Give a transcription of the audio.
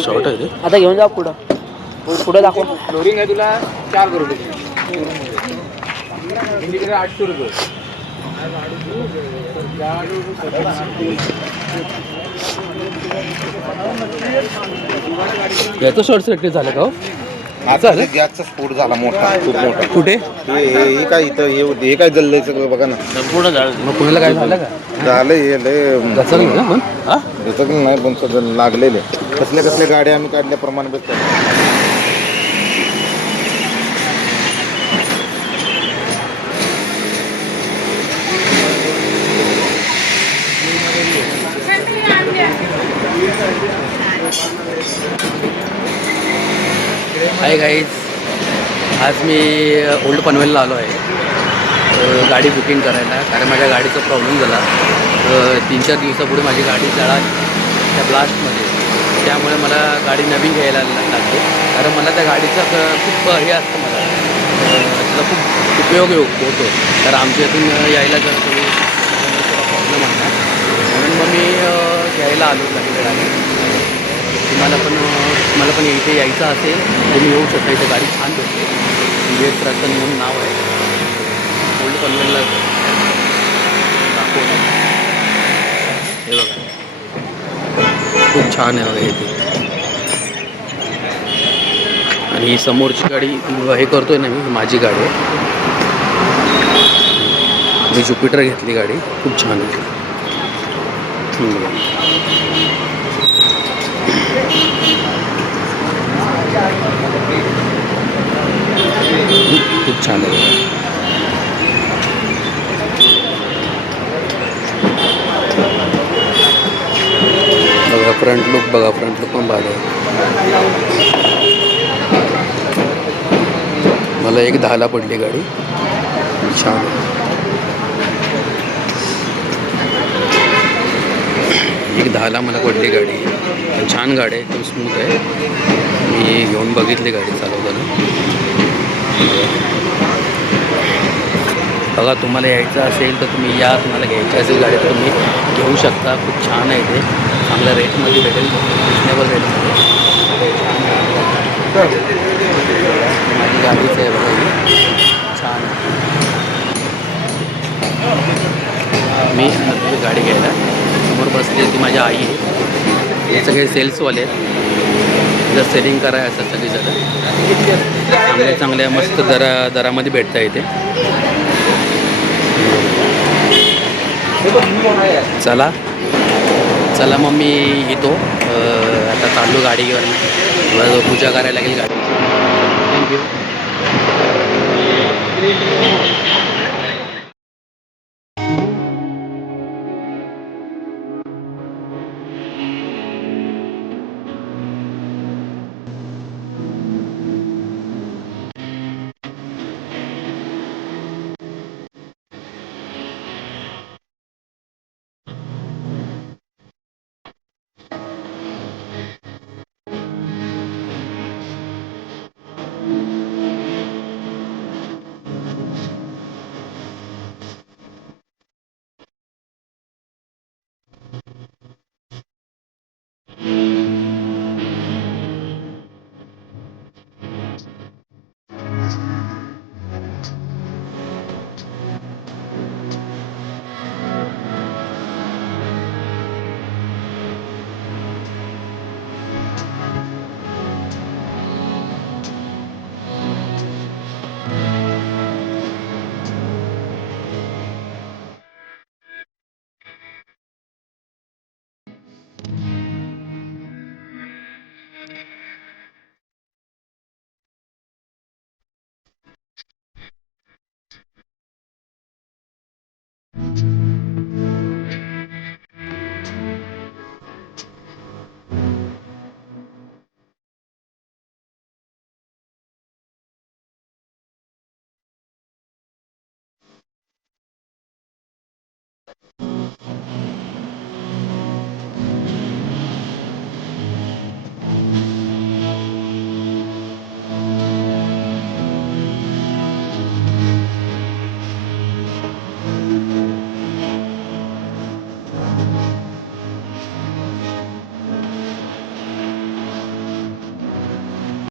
Short आहे ते. आता घेऊन जा पुढं पुढे दाखव. फ्लोरिंग आहे तुला 4 करोड हिंदीकडे 800 रुपये. याचं शॉर्ट सर्किट झालं का हो? आता गॅसचा स्फोट झाला मोठा, खूप मोठा. कुठे? हे काय इथं हे काय जल्लंय सगळं बघा ना. पूर्ण झालं. मग पुण्याला काय झालं का? झालं हे लय गचकलं ना पण? हा? गचकलं नाही पण सगळं लागलेले. कसल्या कसल्या गाड्या आम्ही काढल्याप्रमाणे बघतो. हाय गाईज, आज मी ओल्ड पनवेलला आलो आहे गाडी बुकिंग करायला. कारण माझ्या गाडीचा प्रॉब्लेम झाला. 3-4 दिवसापुढे माझी गाडी जळाली त्या ब्लास्टमध्ये. त्यामुळे मला गाडी नवीन घ्यायला लागते. कारण मला त्या गाडीचा खूप हे असतं, मला त्याचा खूप उपयोग होतो. तर आमच्या इथून यायला जर तुम्ही प्रॉब्लेम आहे म्हणून मग मी घ्यायला आलो काही वेळाने. तुम्हाला पण इथे यायचं असेल तुम्ही येऊ शकता. इथे गाडी छान भेटते. विवेक प्रसन म्हणून नाव आहे. ओल्ड पनवेलला दाखवलं. हे बघा खूप छान आहे बघा इथे. आणि ही समोरची गाडी हे करतोय ना मी, माझी गाडी आहे. मी ज्युपिटर घेतली गाडी, खूप छान आहे. खूप छान आहे. बघा फ्रंट लुक, बघा फ्रंट लुक पण भारी आहे. मला 1.10ला पडली गाडी, छान आहे. 1.10ला मला पडली गाडी. छान गाडी आहे, एकदम स्मूथ आहे. मी घेऊन बघितली गाडी चालवताना. बघा तुम्हाला यायचं असेल तर तुम्ही या. तुम्हाला घ्यायची असेल गाडी तर तुम्ही घेऊ शकता. खूप छान आहे ते. चांगल्या रेटमध्ये भेटेल, रिजनेबल रेटमध्ये. माझी गाडीच आहे बघा ही, छान आहे. मी गाडी घ्यायला समोर बसली ती माझी आई आहे. हे सगळे सेल्सवाले आहेत. जर सेलिंग कराय असं सगळी जरा चांगल्या मस्त दरामध्ये भेटता येते. चला मग मी येतो. आता चाललो गाडीवर. पूजा करायला लागेल गाडी. थँक्यू.